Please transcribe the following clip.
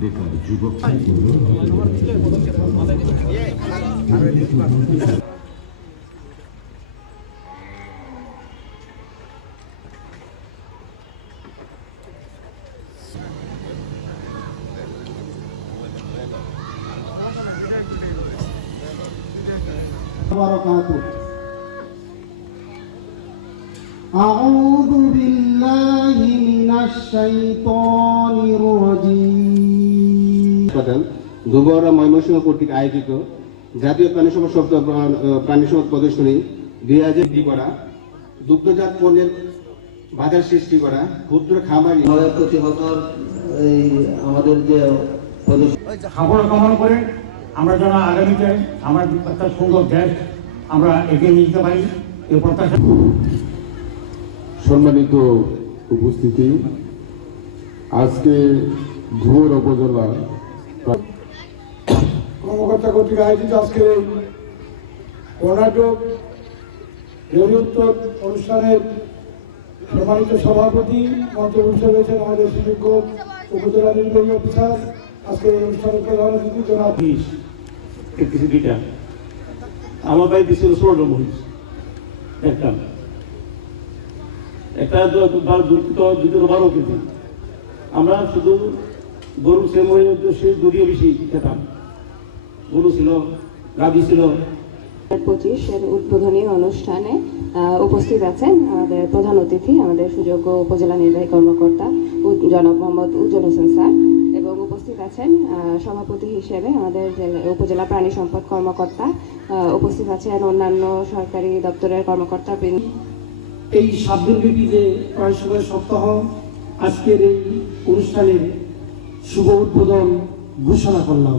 বেকার যুবক أعوذ بالله من الشيطان الرجيم দুবরা ময়মনসিংহ কর্তৃক আয়োজিত জাতীয় প্রাণী সম্পদ প্রদর্শনী 2000 করা, দুগ্ধজাত পণ্যের বাজার সৃষ্টি করা, ক্ষুদ্র খামারি প্রতিবছর আমাদের যে সাফল্য কামনা করে আমরা যেন আগামীতে আমার একটা সুন্দর দেশ আমরা এগিয়ে নিয়ে যেতে পারি এই প্রত্যাশা। সম্মানিত উপস্থিতি, আজকে ঘুর উপজেলা কর্মকর্তা কর্তৃক আয়োজিত আজকের এই কর্ণাটক উত্তর অনুষ্ঠানের সম্মানিত সভাপতি মঞ্চে রয়েছেন আমাদের সুযোগ্য উপজেলা নির্বাহী অফিসার। আজকে অনুষ্ঠানের প্রধান অতিথি জনাব আমার বাড়ি দিছিল 16 মহিষ একটা দুটো 12 কেজি। আমরা শুধু গরু সেময়ের উদ্দেশ্যে দুধীয় বেশি খেতাম। গরু ছিল, গাভী ছিল। 25 উদ্বোধনী অনুষ্ঠানে উপস্থিত আছেন আমাদের প্রধান অতিথি, আমাদের সুযোগ্য উপজেলা নির্বাহী কর্মকর্তা জনাব মোহাম্মদ উজ্জ্বল হোসেন স্যার, এবং উপস্থিত আছেন সভাপতি হিসেবে আমাদের উপজেলা প্রাণী সম্পদ কর্মকর্তা, উপস্থিত আছেন অন্যান্য সরকারি দপ্তরের কর্মকর্তা। এই 7 দিনব্যাপী যে প্রাণী সম্পদ সপ্তাহ আজকের এই অনুষ্ঠানের শুভ উদ্বোধন ঘোষণা করলাম।